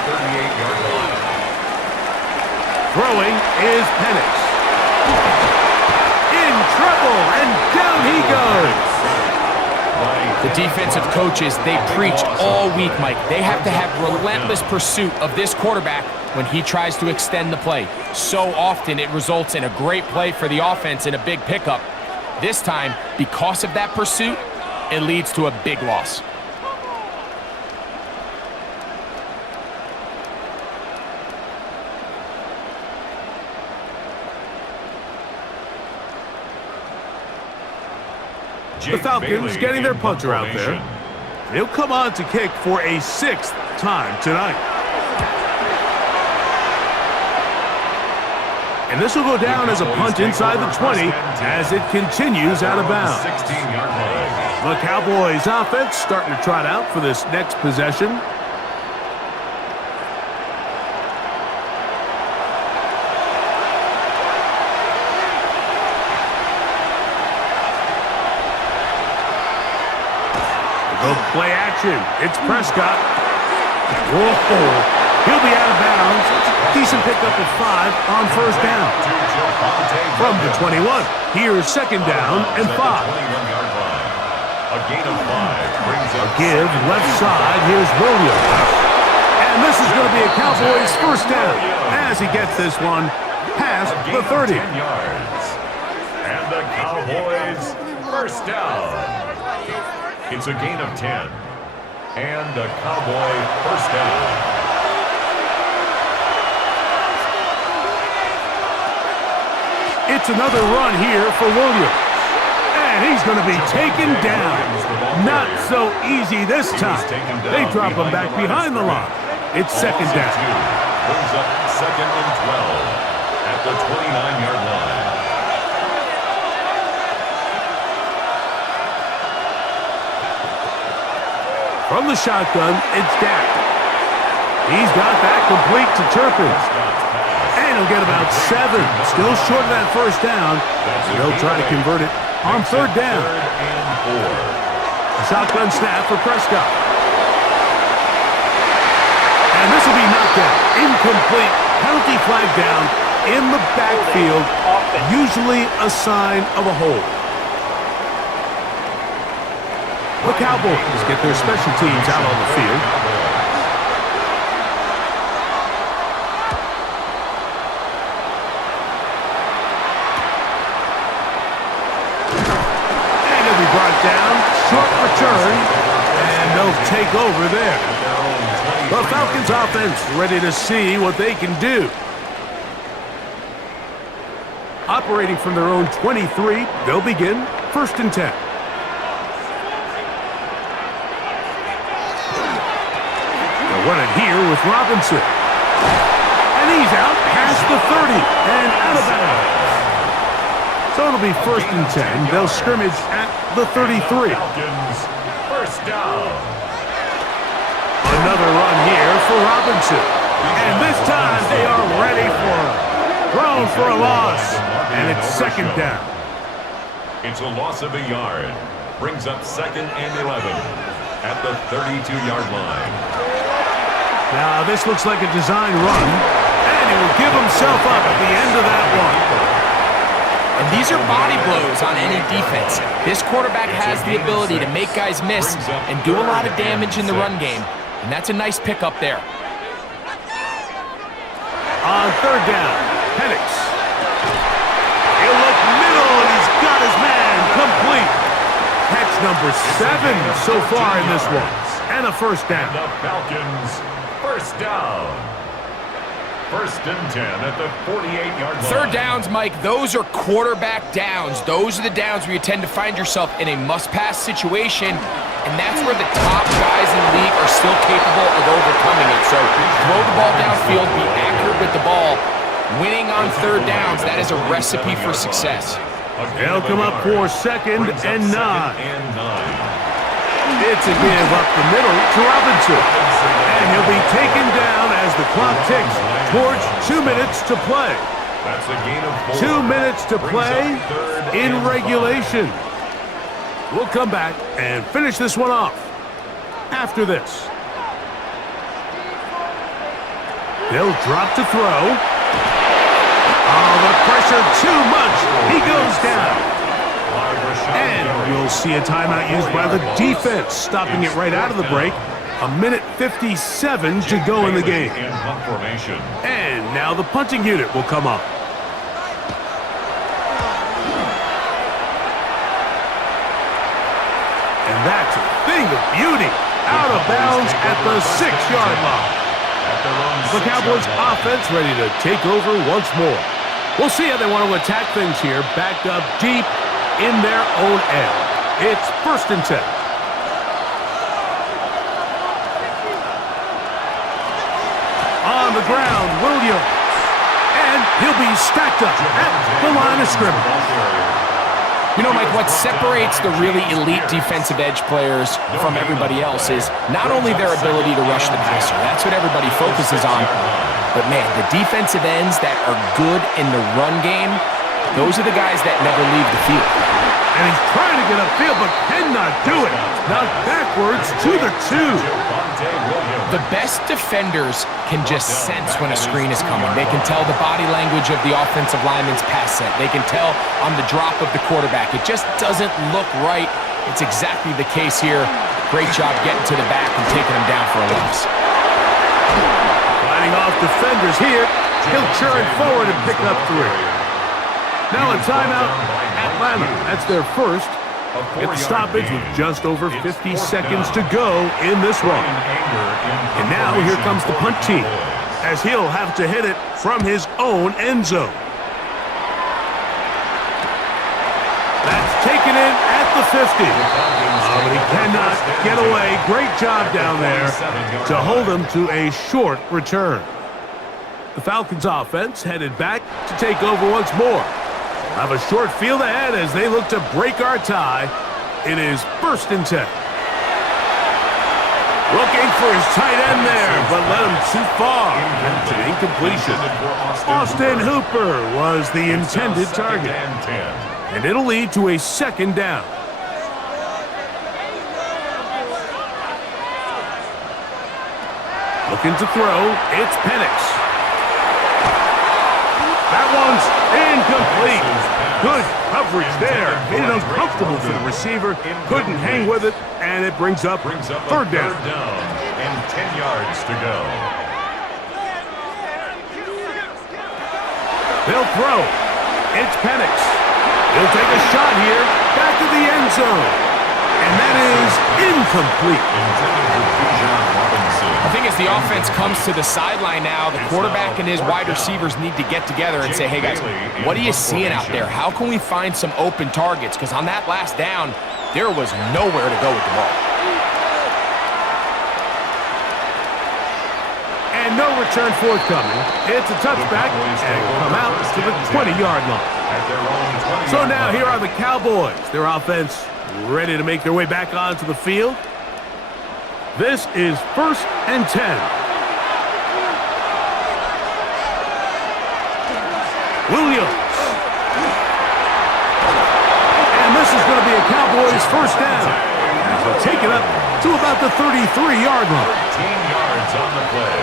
Throwing is Penix. In trouble, and down he goes. The defensive coaches, they preach all week, Mike. They have to have relentless pursuit of this quarterback when he tries to extend the play. So often it results in a great play for the offense and a big pickup. This time, because of that pursuit, it leads to a big loss. The Falcons getting their punter out there. He'll come on to kick for a 6th time tonight. And this will go down as a punt inside the 20 as it continues out of bounds. The Cowboys offense starting to trot out for this next possession. Go play action. It's Prescott. Whoa. He'll be out of bounds. Decent pickup of 5 on 1st down. From the 21, here's 2nd down and 5. A gain of 5 brings up a give left side. Here's Williams. And this is going to be a Cowboys 1st down as he gets this one past the 30. Yards. And the Cowboys 1st down. It's a gain of 10. And a Cowboy 1st down. It's another run here for Williams. And he's going to be taken down. Not so easy this time. They drop him back behind the line. It's 2nd down. Brings up 2nd and 12 at the 29-yard line. From the shotgun, it's Dak. He's got that complete to Turpin. And he'll get about 7. Still short of that first down. They'll try to convert it on third down. A shotgun snap for Prescott. And this will be knocked out. Incomplete. Penalty flag down in the backfield. Usually a sign of a hold. The Cowboys get their special teams out on the field. And it'll be brought down. Short return. And they'll take over there. The Falcons offense ready to see what they can do. Operating from their own 23, they'll begin 1st and 10. Run it here with Robinson. And he's out past the 30 and out of bounds. So it'll be 1st and 10. They'll scrimmage at the 33. Falcons, first down. Another run here for Robinson. And this time they are ready for him. Thrown for a loss. And it's 2nd down. It's a loss of a yard. Brings up 2nd and 11 at the 32-yard line. Now, this looks like a design run, and he will give himself up at the end of that one. And these are body blows on any defense. This quarterback has the ability to make guys miss and do a lot of damage in the run game, and that's a nice pickup there. On 3rd down, Penix. He'll look middle, and he's got his man complete. Catch number 7 so far in this one, and a 1st down. The Falcons, first down. 1st and 10 at the 48-yard line. 3rd downs, Mike, those are quarterback downs. Those are the downs where you tend to find yourself in a must-pass situation, and that's where the top guys in the league are still capable of overcoming it. So throw the ball downfield, be accurate with the ball. Winning on 3rd downs, that is a recipe for success. They'll come up for 2nd and 9. It's a give up the middle to Robinson. And he'll be taken down as the clock ticks towards 2 minutes to play. That's a gain of 4. 2 minutes to play in regulation. We'll come back and finish this one off after this. They'll drop to throw. Oh, the pressure too much. He goes down. And you'll see a timeout used by the defense, stopping it right out of the break. 1:57 to go in the game. And now the punting unit will come up. And that's a thing of beauty. Out of bounds at the 6-yard line. The Cowboys offense ready to take over once more. We'll see how they want to attack things here, backed up deep in their own end. It's 1st and 10. On the ground, Williams. And he'll be stacked up at the line of scrimmage. You know, Mike, what separates the really elite defensive edge players from everybody else is not only their ability to rush the passer. That's what everybody focuses on. But, man, the defensive ends that are good in the run game, those are the guys that never leave the field. And he's trying to get upfield, but cannot do it. Knocked backwards to the 2. The best defenders can just sense when a screen is coming. They can tell the body language of the offensive lineman's pass set. They can tell on the drop of the quarterback. It just doesn't look right. It's exactly the case here. Great job getting to the back and taking him down for a loss. Fighting off defenders here. He'll churn forward and pick up 3. Now a timeout, Atlanta. That's their first. Get the stoppage with just over 50 seconds to go in this one. And now here comes the punt team, as he'll have to hit it from his own end zone. That's taken in at the 50. But he cannot get away. Great job down there to hold him to a short return. The Falcons offense headed back to take over once more. Have a short field ahead as they look to break our tie. It is 1st and 10. Looking for his tight end there, but led him too far. That's an incompletion. Austin Hooper was the intended target. And it'll lead to a second down. Looking to throw, it's Penix. That one's incomplete. Good coverage there. Made it uncomfortable for the receiver. Couldn't hang with it, and it brings up third down. And 10 yards to go. They'll throw. It's Penix. He'll take a shot here. Back to the end zone. And that is incomplete. I think as the offense comes to the sideline now, the quarterback and his wide receivers need to get together and say, hey guys, what are you seeing out there? How can we find some open targets? Because on that last down, there was nowhere to go with the ball. And no return forthcoming. It's a touchback and come out to the 20-yard line. So now here are the Cowboys. Their offense ready to make their way back onto the field. This is 1st and 10. Williams. And this is going to be a Cowboys first down. As they'll take it up to about the 33-yard line. 13 yards on the play.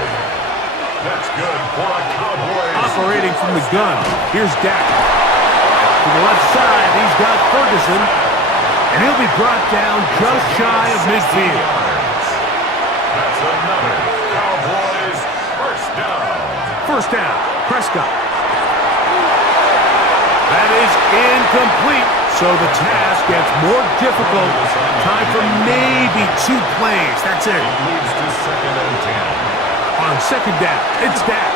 That's good for a Cowboys. Operating from the gun. Here's Dak. To the left side, he's got Ferguson. And he'll be brought down just shy of midfield. That's another Cowboys first down. First down, Prescott. That is incomplete, so the task gets more difficult. Time for maybe 2 plays. That's it. Leads to 2nd and 10. On second down, it's Dak.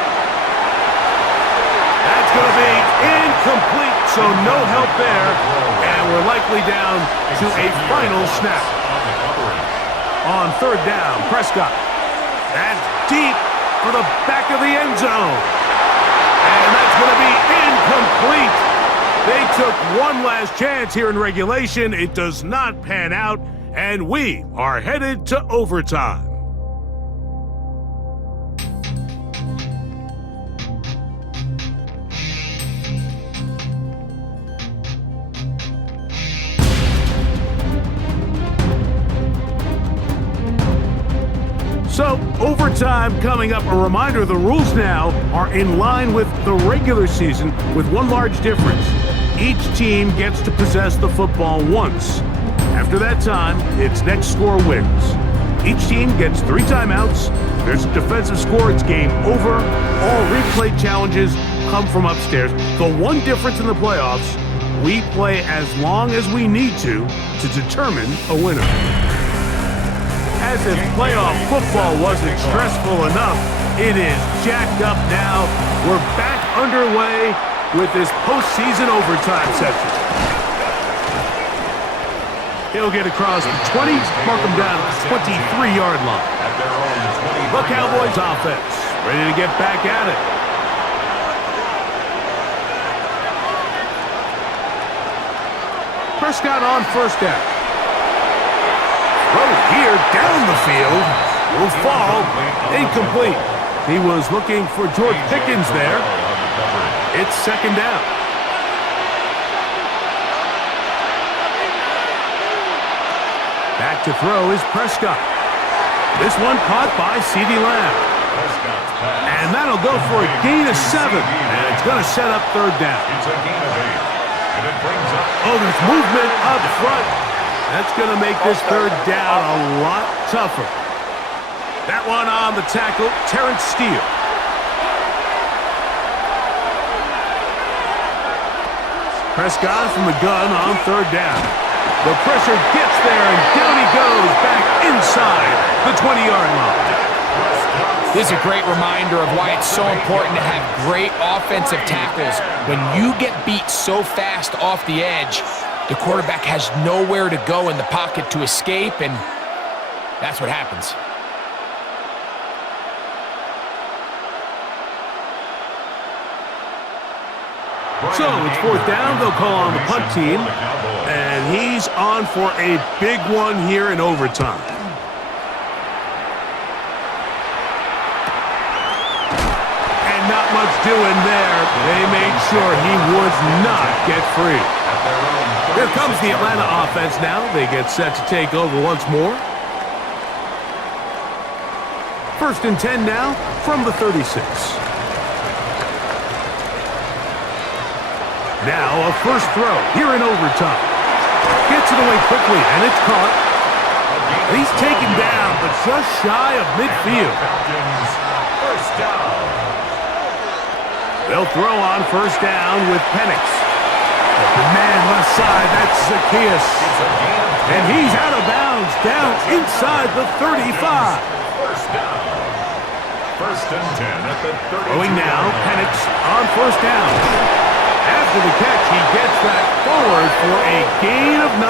That's going to be incomplete, so no help there. And we're likely down to a final snap. On third down, Prescott. That's deep for the back of the end zone. And that's going to be incomplete. They took one last chance here in regulation. It does not pan out, and we are headed to overtime. So, overtime coming up. A reminder, the rules now are in line with the regular season with one large difference. Each team gets to possess the football once. After that time, its next score wins. Each team gets 3 timeouts. There's a defensive score. It's game over. All replay challenges come from upstairs. The one difference in the playoffs, we play as long as we need to determine a winner. As if playoff football wasn't stressful enough, it is jacked up now. We're back underway with this postseason overtime session. He'll get across the 20, mark him down at the 23-yard line. The Cowboys offense ready to get back at it. Prescott on first down. Throw here down the field. Will fall. Incomplete. He was looking for George Pickens there. It's second down. Back to throw is Prescott. This one caught by CeeDee Lamb. And that'll go for a gain of 7. And it's going to set up third down. It's a gain of 8. And it brings up. Oh, there's movement up front. That's going to make this third down a lot tougher. That one on the tackle, Terrence Steele. Prescott from the gun on third down. The pressure gets there, and down he goes back inside the 20-yard line. This is a great reminder of why it's so important to have great offensive tackles. When you get beat so fast off the edge, the quarterback has nowhere to go in the pocket to escape, and that's what happens. So it's fourth down. They'll call on the punt team, and he's on for a big one here in overtime. not much doing there. They made sure he would not get free. Here comes the Atlanta offense now. They get set to take over once more. 1st and 10 now from the 36. Now a first throw here in overtime. Gets it away quickly, and it's caught. He's taken down, but just shy of midfield. First down. They'll throw on first down with Penix. The man left side, that's Zacchaeus. And he's out of bounds, down inside the 35. First down. 1st and 10 at the 30. Throwing now, Penix on first down. After the catch, he gets that forward for a gain of 9.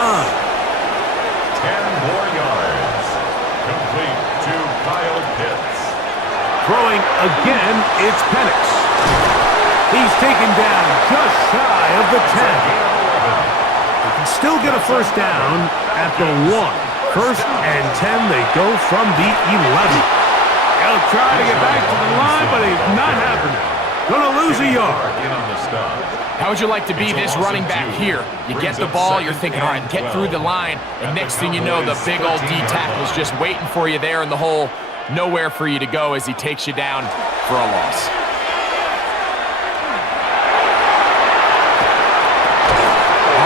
10 more yards. Complete to Kyle Pitts. Throwing again, it's Penix. He's taken down just shy of the 10. They can still get a first down at the 1. 1st and 10, they go from the 11. They'll try to get back to the line, but it's not happening. Gonna lose a yard. How would you like to be this running back here? You get the ball, you're thinking, all right, get through the line, and next thing you know, the big old D tackle's just waiting for you there in the hole. Nowhere for you to go as he takes you down for a loss.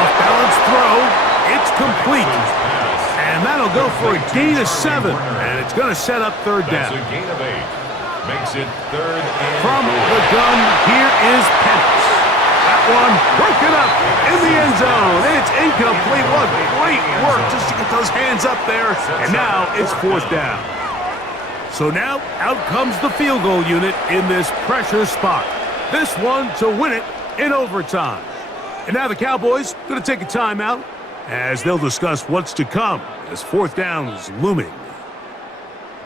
Off-balance throw. It's complete. And that'll go for a gain of 7. And it's going to set up 3rd down. That's a gain of 8. Makes it 3rd and From the gun, here is Penix. That one broken up in the end zone. It's incomplete. What great work just to get those hands up there. And now it's 4th down. So now out comes the field goal unit in this pressure spot. This one to win it in overtime. And now the Cowboys going to take a timeout as they'll discuss what's to come as 4th down is looming.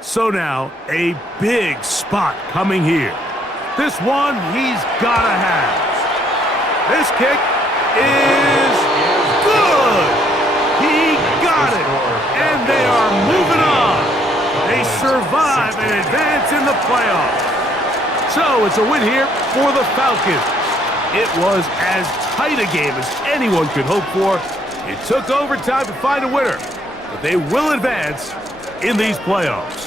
So now a big spot coming here. This one he's got to have. This kick is good. He got it. And they are moving on. They survive and advance in the playoffs. So it's a win here for the Falcons. It was as tight a game as anyone could hope for. It took overtime to find a winner, but they will advance in these playoffs.